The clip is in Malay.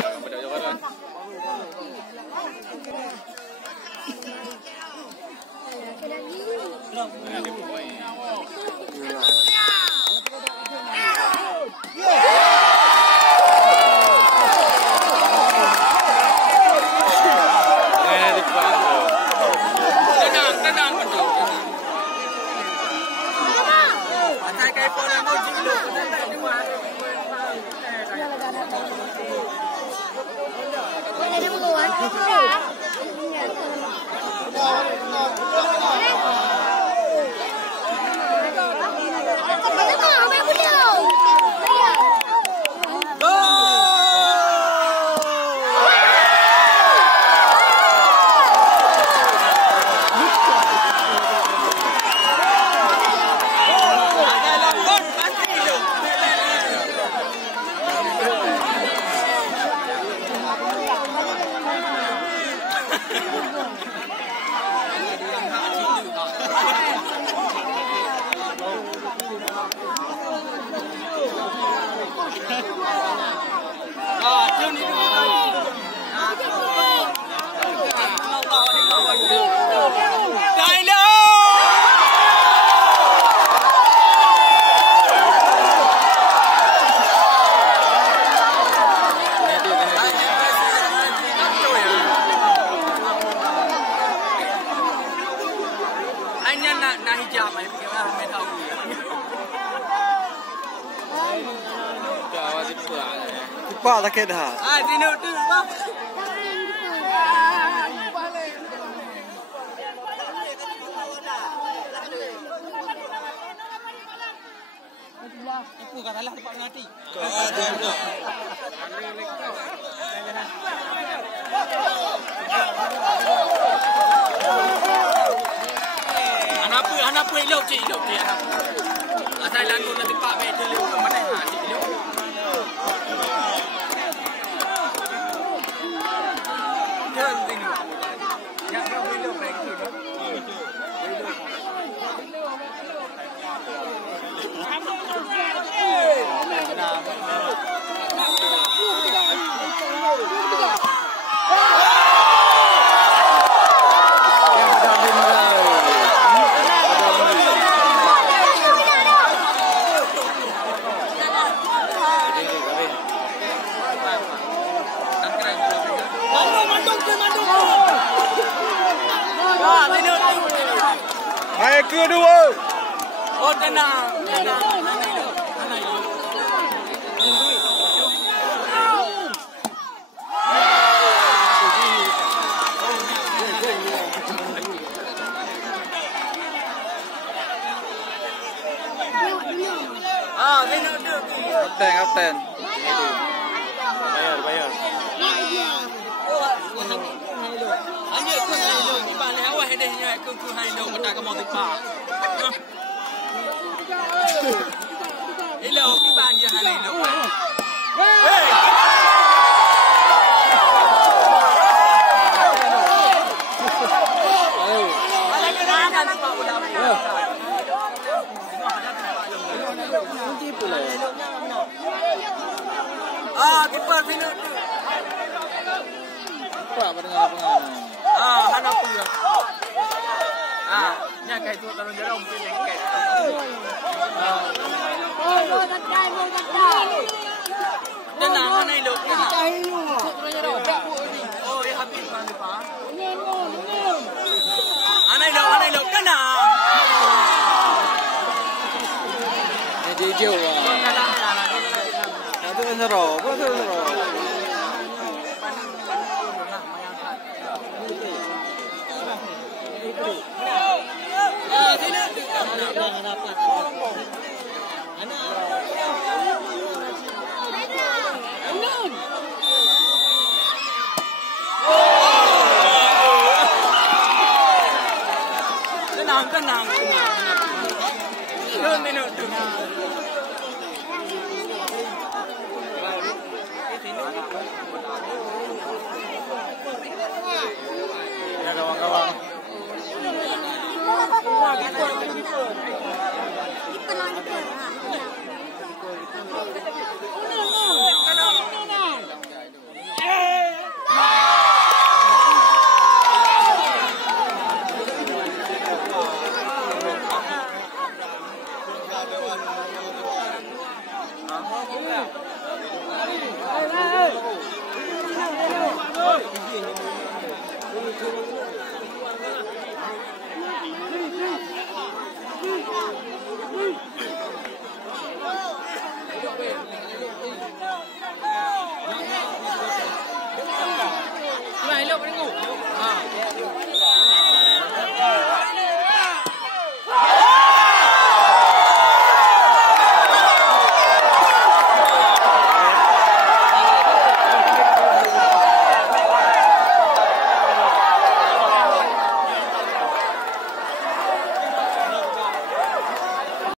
Dah pada jawapan. Ada poin. Pak tak kena. Tino tu bang. Ibu kata lah dapat mengerti. Anak apa elok cik anak. Asal lagu nanti pak betul le mana cik elok. Jangan tengok. Yang elok baik tu. Hai kedua. Oh tenang. Kapten. Bayar. Hanya aku ni balik awak hedehnya aku hanya nak ke mau tipak. Hello, di banja hal ini. Hey. Kiper Vino tu. Pak pendengar. Hana pula. Nya kai tu kalau dia orang mungkin kai. Mau tak. Tenang, hana elok. Oh, ya habis kan Pak. Hana elok. Tenang. Jadi jauh lah. Itu seru. Tenang. 2 minit.